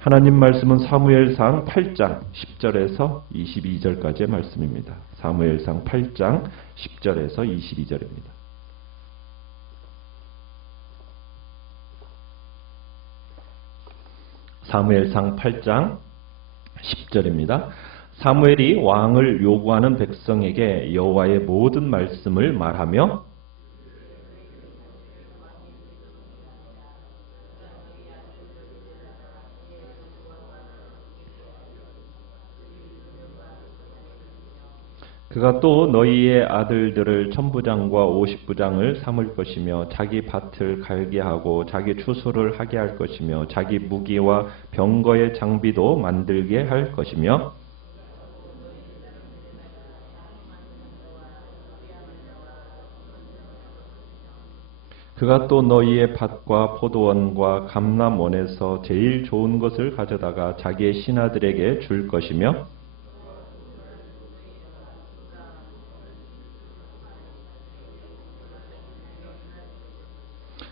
하나님 말씀은 사무엘상 8장 10절에서 22절까지의 말씀입니다. 사무엘상 8장 10절에서 22절입니다. 사무엘상 8장 10절입니다. 사무엘이 왕을 요구하는 백성에게 여호와의 모든 말씀을 말하며 그가 또 너희의 아들들을 천부장과 오십부장을 삼을 것이며 자기 밭을 갈게 하고 자기 추수를 하게 할 것이며 자기 무기와 병거의 장비도 만들게 할 것이며 그가 또 너희의 밭과 포도원과 감람원에서 제일 좋은 것을 가져다가 자기의 신하들에게 줄 것이며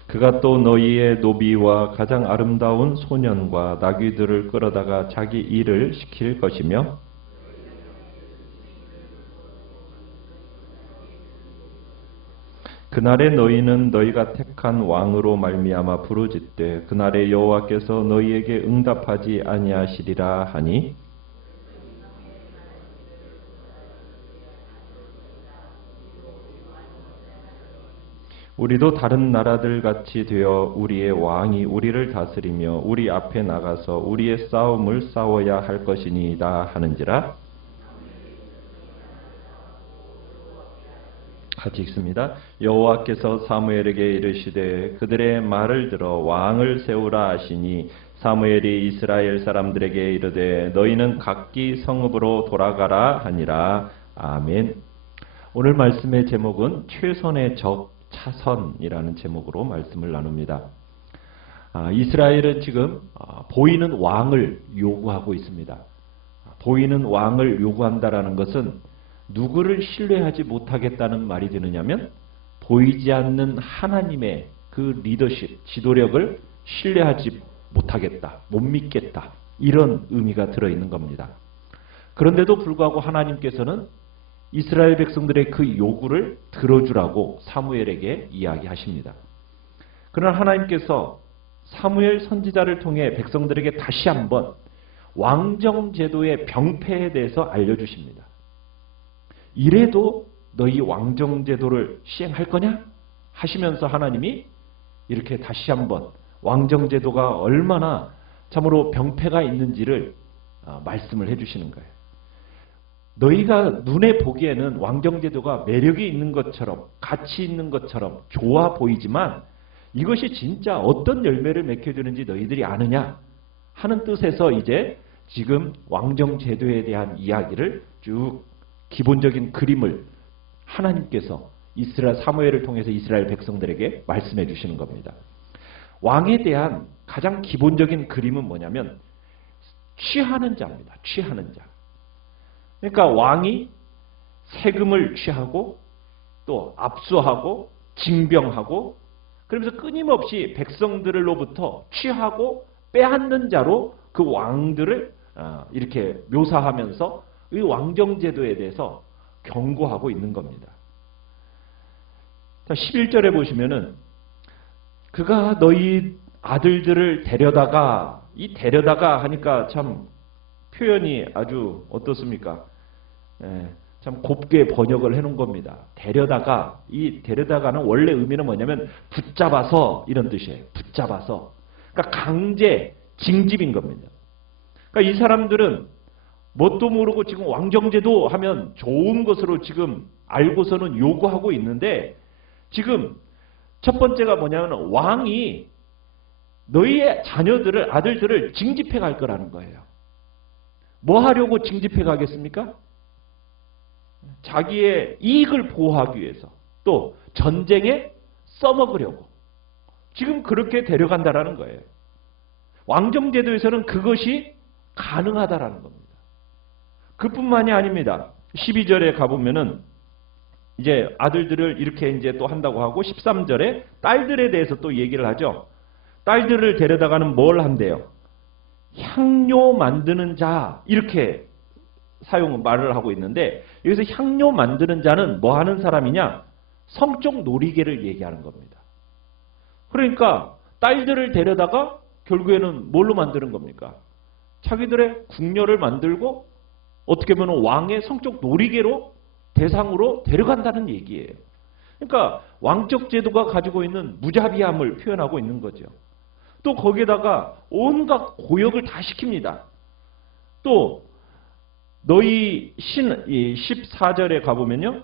그가 또 너희의 노비와 가장 아름다운 소년과 나귀들을 끌어다가 자기 일을 시킬 것이며 그날에 너희는 너희가 택한 왕으로 말미암아 부르짖되 그날에 여호와께서 너희에게 응답하지 아니하시리라 하니 우리도 다른 나라들 같이 되어 우리의 왕이 우리를 다스리며 우리 앞에 나가서 우리의 싸움을 싸워야 할 것이니이다 하는지라. 같이 읽습니다. 여호와께서 사무엘에게 이르시되 그들의 말을 들어 왕을 세우라 하시니 사무엘이 이스라엘 사람들에게 이르되 너희는 각기 성읍으로 돌아가라 하니라. 아멘. 오늘 말씀의 제목은 최선의 적 차선이라는 제목으로 말씀을 나눕니다. 이스라엘은 지금 보이는 왕을 요구하고 있습니다. 보이는 왕을 요구한다라는 것은 누구를 신뢰하지 못하겠다는 말이 되느냐면 보이지 않는 하나님의 그 리더십, 지도력을 신뢰하지 못하겠다, 못 믿겠다, 이런 의미가 들어있는 겁니다. 그런데도 불구하고 하나님께서는 이스라엘 백성들의 그 요구를 들어주라고 사무엘에게 이야기하십니다. 그러나 하나님께서 사무엘 선지자를 통해 백성들에게 다시 한번 왕정제도의 병폐에 대해서 알려주십니다. 이래도 너희 왕정제도를 시행할 거냐? 하시면서 하나님이 이렇게 다시 한번 왕정제도가 얼마나 참으로 병폐가 있는지를 말씀을 해주시는 거예요. 너희가 눈에 보기에는 왕정제도가 매력이 있는 것처럼 가치 있는 것처럼 좋아 보이지만 이것이 진짜 어떤 열매를 맺혀주는지 너희들이 아느냐 하는 뜻에서 이제 지금 왕정제도에 대한 이야기를 쭉 기본적인 그림을 하나님께서 이스라엘 사무엘을 통해서 이스라엘 백성들에게 말씀해 주시는 겁니다. 왕에 대한 가장 기본적인 그림은 뭐냐면 취하는 자입니다. 취하는 자. 그러니까 왕이 세금을 취하고 또 압수하고 징병하고 그러면서 끊임없이 백성들로부터 취하고 빼앗는 자로 그 왕들을 이렇게 묘사하면서 이 왕정제도에 대해서 경고하고 있는 겁니다. 11절에 보시면은 그가 너희 아들들을 데려다가 이 데려다가 하니까 참 표현이 아주 어떻습니까? 참 곱게 번역을 해놓은 겁니다. 데려다가 이 데려다가는 원래 의미는 뭐냐면 붙잡아서 이런 뜻이에요. 붙잡아서 그러니까 강제 징집인 겁니다. 그러니까 이 사람들은 뭣도 모르고 지금 왕정제도 하면 좋은 것으로 지금 알고서는 요구하고 있는데 지금 첫 번째가 뭐냐면 왕이 너희의 자녀들을 아들들을 징집해 갈 거라는 거예요. 뭐 하려고 징집해 가겠습니까? 자기의 이익을 보호하기 위해서 또 전쟁에 써먹으려고 지금 그렇게 데려간다라는 거예요. 왕정제도에서는 그것이 가능하다라는 겁니다. 그뿐만이 아닙니다. 12절에 가보면은 이제 아들들을 이렇게 이제 또 한다고 하고 13절에 딸들에 대해서 또 얘기를 하죠. 딸들을 데려다가는 뭘 한대요? 향료 만드는 자 이렇게 말을 하고 있는데 여기서 향료 만드는 자는 뭐 하는 사람이냐? 성적 놀이개를 얘기하는 겁니다. 그러니까 딸들을 데려다가 결국에는 뭘로 만드는 겁니까? 자기들의 궁녀를 만들고 어떻게 보면 왕의 성적 놀이개로 대상으로 데려간다는 얘기예요. 그러니까 왕적 제도가 가지고 있는 무자비함을 표현하고 있는 거죠. 또 거기에다가 온갖 고역을 다 시킵니다. 또 너희 14절에 가보면요.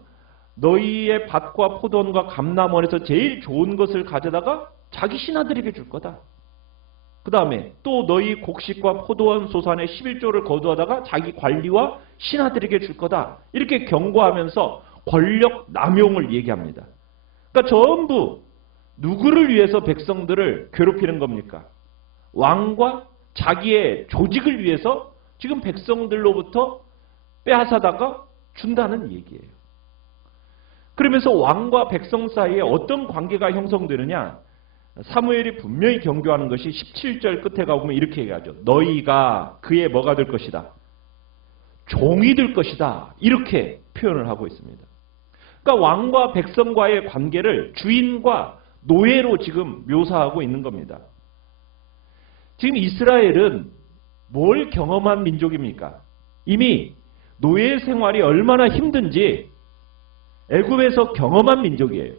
너희의 밭과 포도원과 감람원에서 제일 좋은 것을 가져다가 자기 신하들에게 줄 거다. 그 다음에 또 너희 곡식과 포도원 소산의 11조를 거두어다가 자기 관리와 신하들에게 줄 거다. 이렇게 경고하면서 권력 남용을 얘기합니다. 그러니까 전부 누구를 위해서 백성들을 괴롭히는 겁니까? 왕과 자기의 조직을 위해서 지금 백성들로부터 빼앗아다가 준다는 얘기예요. 그러면서 왕과 백성 사이에 어떤 관계가 형성되느냐? 사무엘이 분명히 경고하는 것이 17절 끝에 가보면 이렇게 얘기하죠. 너희가 그의 뭐가 될 것이다? 종이 될 것이다. 이렇게 표현을 하고 있습니다. 그러니까 왕과 백성과의 관계를 주인과 노예로 지금 묘사하고 있는 겁니다. 지금 이스라엘은 뭘 경험한 민족입니까? 이미 노예 생활이 얼마나 힘든지 애굽에서 경험한 민족이에요.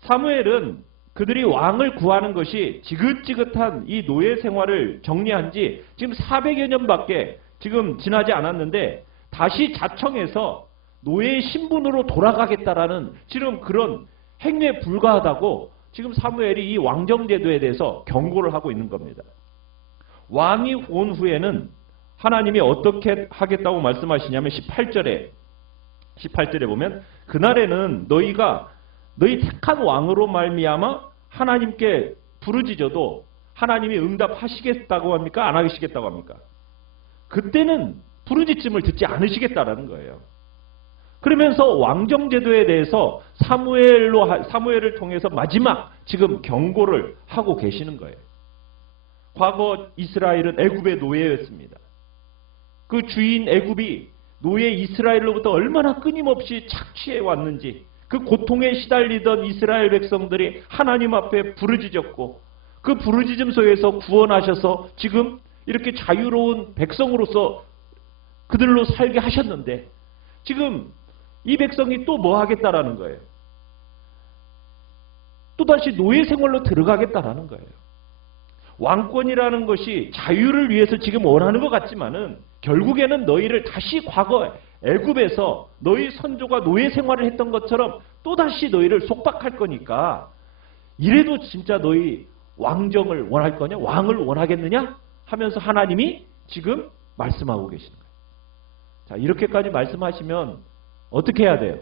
사무엘은 그들이 왕을 구하는 것이 지긋지긋한 이 노예 생활을 정리한 지 지금 400여 년밖에 지금 지나지 않았는데 다시 자청해서 노예의 신분으로 돌아가겠다라는 지금 그런 행위에 불과하다고 지금 사무엘이 이 왕정제도에 대해서 경고를 하고 있는 겁니다. 왕이 온 후에는 하나님이 어떻게 하겠다고 말씀하시냐면 18절에 보면 그날에는 너희가 너희 택한 왕으로 말미암아 하나님께 부르짖어도 하나님이 응답하시겠다고 합니까? 안 하시겠다고 합니까? 그때는 부르짖음을 듣지 않으시겠다라는 거예요. 그러면서 왕정제도에 대해서 사무엘을 통해서 마지막 지금 경고를 하고 계시는 거예요. 과거 이스라엘은 애굽의 노예였습니다. 그 주인 애굽이 노예 이스라엘로부터 얼마나 끊임없이 착취해 왔는지 그 고통에 시달리던 이스라엘 백성들이 하나님 앞에 부르짖었고 그 부르짖음 속에서 구원하셔서 지금 이렇게 자유로운 백성으로서 그들로 살게 하셨는데 지금 이 백성이 또 뭐 하겠다라는 거예요. 또다시 노예 생활로 들어가겠다라는 거예요. 왕권이라는 것이 자유를 위해서 지금 원하는 것 같지만은 결국에는 너희를 다시 과거 애굽에서 너희 선조가 노예 생활을 했던 것처럼 또다시 너희를 속박할 거니까 이래도 진짜 너희 왕정을 원할 거냐? 왕을 원하겠느냐? 하면서 하나님이 지금 말씀하고 계시는 거예요. 자, 이렇게까지 말씀하시면 어떻게 해야 돼요?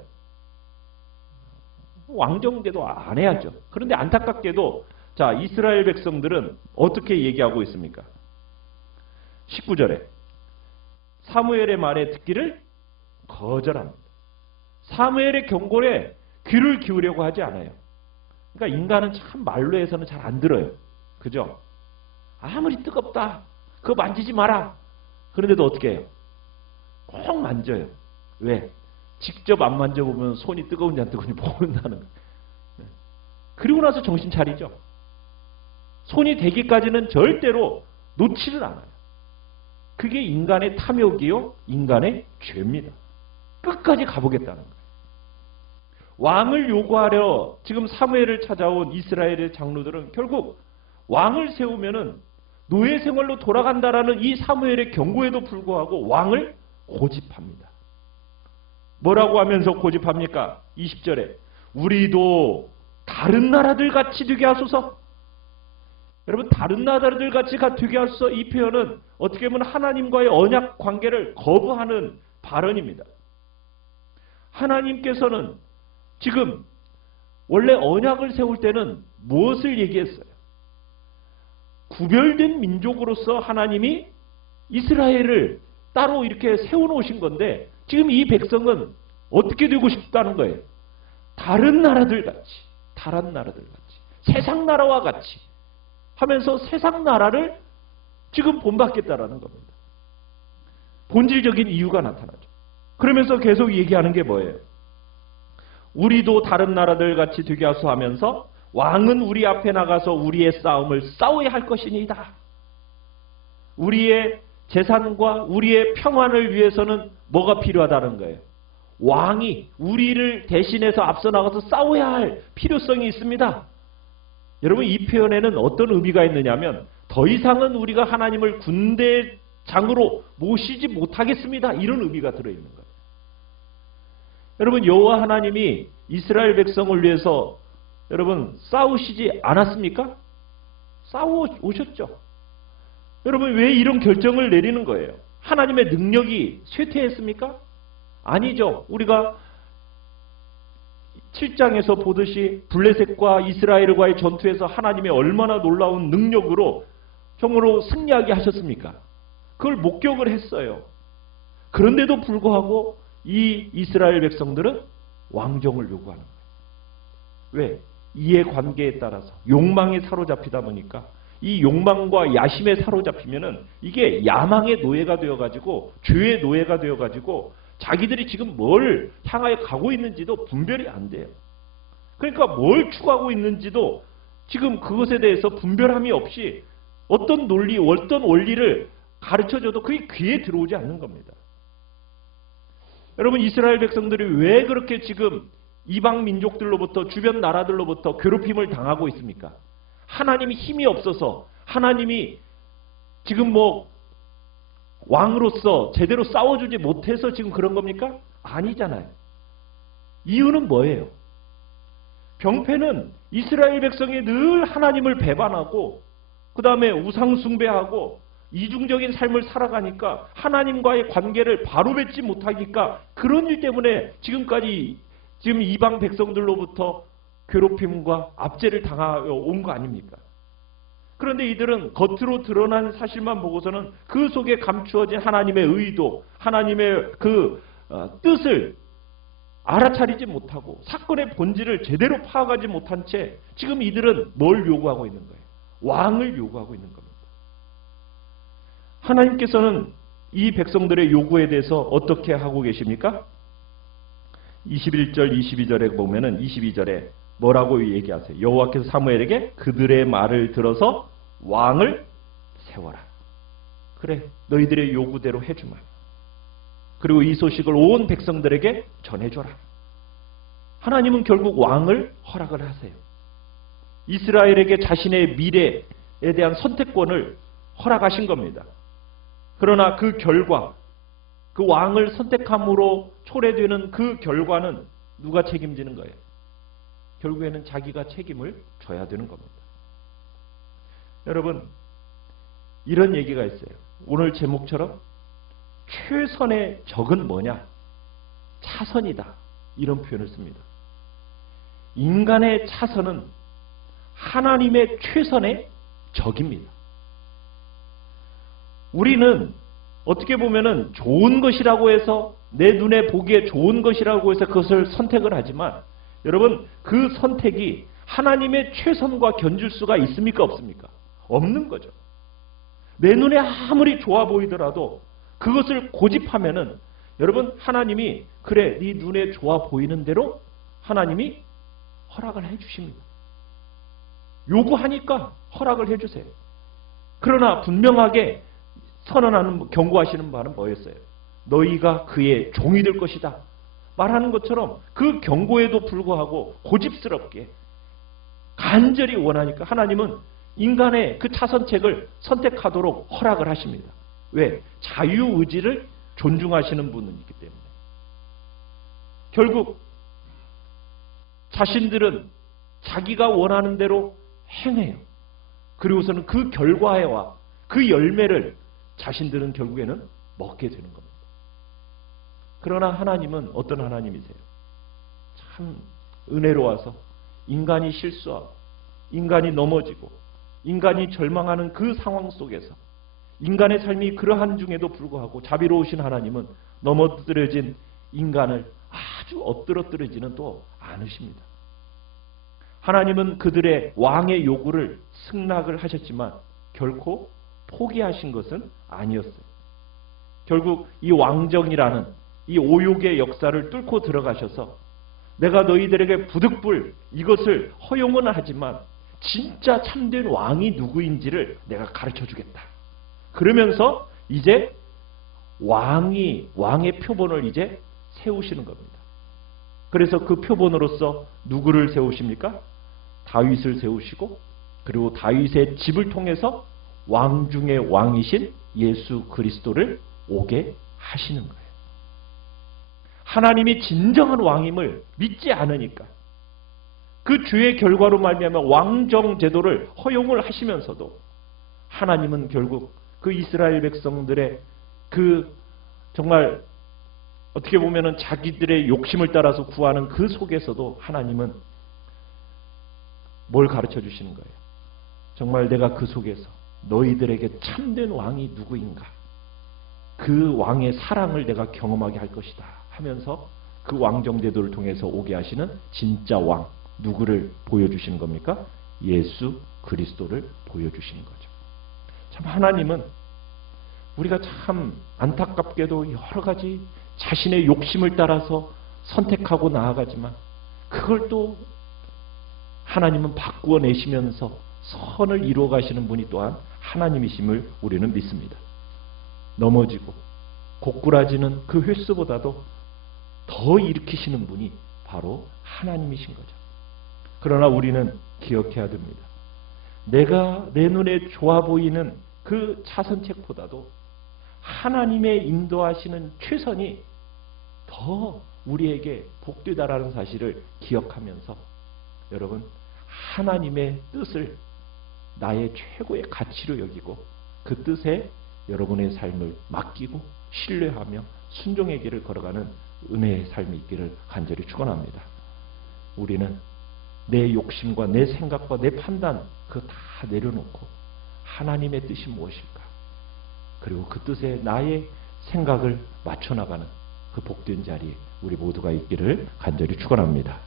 왕정제도 안 해야죠. 그런데 안타깝게도 자, 이스라엘 백성들은 어떻게 얘기하고 있습니까? 19절에 사무엘의 말에 듣기를 거절합니다. 사무엘의 경고에 귀를 기울이려고 하지 않아요. 그러니까 인간은 참 말로 해서는 잘 안 들어요. 그죠? 아무리 뜨겁다. 그거 만지지 마라. 그런데도 어떻게 해요? 꼭 만져요. 왜? 직접 안 만져보면 손이 뜨거운지 안 뜨거운지 모른다는 거예요. 그리고 나서 정신 차리죠. 손이 되기까지는 절대로 놓지를 않아요. 그게 인간의 탐욕이요, 인간의 죄입니다. 끝까지 가보겠다는 거예요. 왕을 요구하려 지금 사무엘을 찾아온 이스라엘의 장로들은 결국 왕을 세우면은 노예 생활로 돌아간다라는 이 사무엘의 경고에도 불구하고 왕을 고집합니다. 뭐라고 하면서 고집합니까? 20절에 우리도 다른 나라들 같이 되게 하소서. 여러분, 다른 나라들 같이 되게 하소서, 이 표현은 어떻게 보면 하나님과의 언약 관계를 거부하는 발언입니다. 하나님께서는 지금 원래 언약을 세울 때는 무엇을 얘기했어요? 구별된 민족으로서 하나님이 이스라엘을 따로 이렇게 세워놓으신 건데 지금 이 백성은 어떻게 되고 싶다는 거예요? 다른 나라들 같이, 세상 나라와 같이 하면서 세상 나라를 지금 본받겠다라는 겁니다. 본질적인 이유가 나타나죠. 그러면서 계속 얘기하는 게 뭐예요? 우리도 다른 나라들 같이 되게 하소하면서 왕은 우리 앞에 나가서 우리의 싸움을 싸워야 할 것이니이다. 우리의 재산과 우리의 평안을 위해서는 뭐가 필요하다는 거예요? 왕이 우리를 대신해서 앞서 나가서 싸워야 할 필요성이 있습니다. 여러분, 이 표현에는 어떤 의미가 있느냐면 더 이상은 우리가 하나님을 군대장으로 모시지 못하겠습니다. 이런 의미가 들어있는 거예요. 여러분, 여호와 하나님이 이스라엘 백성을 위해서 여러분 싸우시지 않았습니까? 싸워 오셨죠. 여러분, 왜 이런 결정을 내리는 거예요? 하나님의 능력이 쇠퇴했습니까? 아니죠. 우리가 7장에서 보듯이 블레셋과 이스라엘과의 전투에서 하나님의 얼마나 놀라운 능력으로 정말로 승리하게 하셨습니까? 그걸 목격을 했어요. 그런데도 불구하고 이 이스라엘 백성들은 왕정을 요구하는 거예요. 왜? 이해관계에 따라서 욕망에 사로잡히다 보니까 이 욕망과 야심에 사로잡히면은 이게 야망의 노예가 되어가지고 죄의 노예가 되어가지고 자기들이 지금 뭘 향하여 가고 있는지도 분별이 안 돼요. 그러니까 뭘 추구하고 있는지도 지금 그것에 대해서 분별함이 없이 어떤 논리, 어떤 원리를 가르쳐줘도 그게 귀에 들어오지 않는 겁니다. 여러분, 이스라엘 백성들이 왜 그렇게 지금 이방 민족들로부터, 주변 나라들로부터 괴롭힘을 당하고 있습니까? 하나님이 힘이 없어서, 하나님이 지금 왕으로서 제대로 싸워주지 못해서 지금 그런 겁니까? 아니잖아요. 이유는 뭐예요? 병폐는 이스라엘 백성이 늘 하나님을 배반하고 그 다음에 우상 숭배하고 이중적인 삶을 살아가니까 하나님과의 관계를 바로 맺지 못하니까 그런 일 때문에 지금까지 지금 이방 백성들로부터 괴롭힘과 압제를 당하여 온 거 아닙니까? 그런데 이들은 겉으로 드러난 사실만 보고서는 그 속에 감추어진 하나님의 의도, 하나님의 그 뜻을 알아차리지 못하고 사건의 본질을 제대로 파악하지 못한 채 지금 이들은 뭘 요구하고 있는 거예요? 왕을 요구하고 있는 겁니다. 하나님께서는 이 백성들의 요구에 대해서 어떻게 하고 계십니까? 21절, 22절에 보면은 22절에 뭐라고 얘기하세요? 여호와께서 사무엘에게 그들의 말을 들어서 왕을 세워라. 그래, 너희들의 요구대로 해주마. 그리고 이 소식을 온 백성들에게 전해줘라. 하나님은 결국 왕을 허락을 하세요. 이스라엘에게 자신의 미래에 대한 선택권을 허락하신 겁니다. 그러나 그 결과, 그 왕을 선택함으로 초래되는 그 결과는 누가 책임지는 거예요? 결국에는 자기가 책임을 져야 되는 겁니다. 여러분, 이런 얘기가 있어요. 오늘 제목처럼 최선의 적은 뭐냐? 차선이다. 이런 표현을 씁니다. 인간의 차선은 하나님의 최선의 적입니다. 우리는 어떻게 보면은 좋은 것이라고 해서 내 눈에 보기에 좋은 것이라고 해서 그것을 선택을 하지만 여러분, 그 선택이 하나님의 최선과 견줄 수가 있습니까? 없습니까? 없는 거죠. 내 눈에 아무리 좋아 보이더라도 그것을 고집하면은 여러분, 하나님이 그래, 네 눈에 좋아 보이는 대로 하나님이 허락을 해주십니다. 요구하니까 허락을 해주세요. 그러나 분명하게 선언하는, 경고하시는 바는 뭐였어요? 너희가 그의 종이 될 것이다. 말하는 것처럼 그 경고에도 불구하고 고집스럽게 간절히 원하니까 하나님은 인간의 그 차선책을 선택하도록 허락을 하십니다. 왜? 자유의지를 존중하시는 분이기 때문에. 결국 자신들은 자기가 원하는 대로 행해요. 그리고서는 그 결과와 그 열매를 자신들은 결국에는 먹게 되는 겁니다. 그러나 하나님은 어떤 하나님이세요? 참 은혜로워서 인간이 실수하고 인간이 넘어지고 인간이 절망하는 그 상황 속에서 인간의 삶이 그러한 중에도 불구하고 자비로우신 하나님은 넘어뜨려진 인간을 아주 엎드러뜨리지는 또 않으십니다. 하나님은 그들의 왕의 요구를 승낙을 하셨지만 결코 포기하신 것은 아니었어요. 결국 이 왕정이라는 이 오욕의 역사를 뚫고 들어가셔서 내가 너희들에게 부득불 이것을 허용은 하지만 진짜 참된 왕이 누구인지를 내가 가르쳐 주겠다. 그러면서 이제 왕의 표본을 이제 세우시는 겁니다. 그래서 그 표본으로서 누구를 세우십니까? 다윗을 세우시고, 그리고 다윗의 집을 통해서 왕 중의 왕이신 예수 그리스도를 오게 하시는 거예요. 하나님이 진정한 왕임을 믿지 않으니까 그 죄의 결과로 말미암아 왕정 제도를 허용을 하시면서도 하나님은 결국 그 이스라엘 백성들의 그 정말 어떻게 보면은 자기들의 욕심을 따라서 구하는 그 속에서도 하나님은 뭘 가르쳐 주시는 거예요? 정말 내가 그 속에서 너희들에게 참된 왕이 누구인가? 그 왕의 사랑을 내가 경험하게 할 것이다 하면서 그 왕정제도를 통해서 오게 하시는 진짜 왕 누구를 보여주시는 겁니까? 예수 그리스도를 보여주시는 거죠. 참 하나님은 우리가 참 안타깝게도 여러 가지 자신의 욕심을 따라서 선택하고 나아가지만 그걸 또 하나님은 바꾸어 내시면서 선을 이루어 가시는 분이 또한 하나님이심을 우리는 믿습니다. 넘어지고 고꾸라지는 그 횟수보다도 더 일으키시는 분이 바로 하나님이신 거죠. 그러나 우리는 기억해야 됩니다. 내가 내 눈에 좋아 보이는 그 차선책보다도 하나님의 인도하시는 최선이 더 우리에게 복되다라는 사실을 기억하면서 여러분 하나님의 뜻을 나의 최고의 가치로 여기고 그 뜻에 여러분의 삶을 맡기고 신뢰하며 순종의 길을 걸어가는 은혜의 삶이 있기를 간절히 축원합니다. 우리는 내 욕심과 내 생각과 내 판단 그거 다 내려놓고 하나님의 뜻이 무엇일까? 그리고 그 뜻에 나의 생각을 맞춰나가는 그 복된 자리에 우리 모두가 있기를 간절히 축원합니다.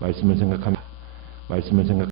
말씀을 생각하며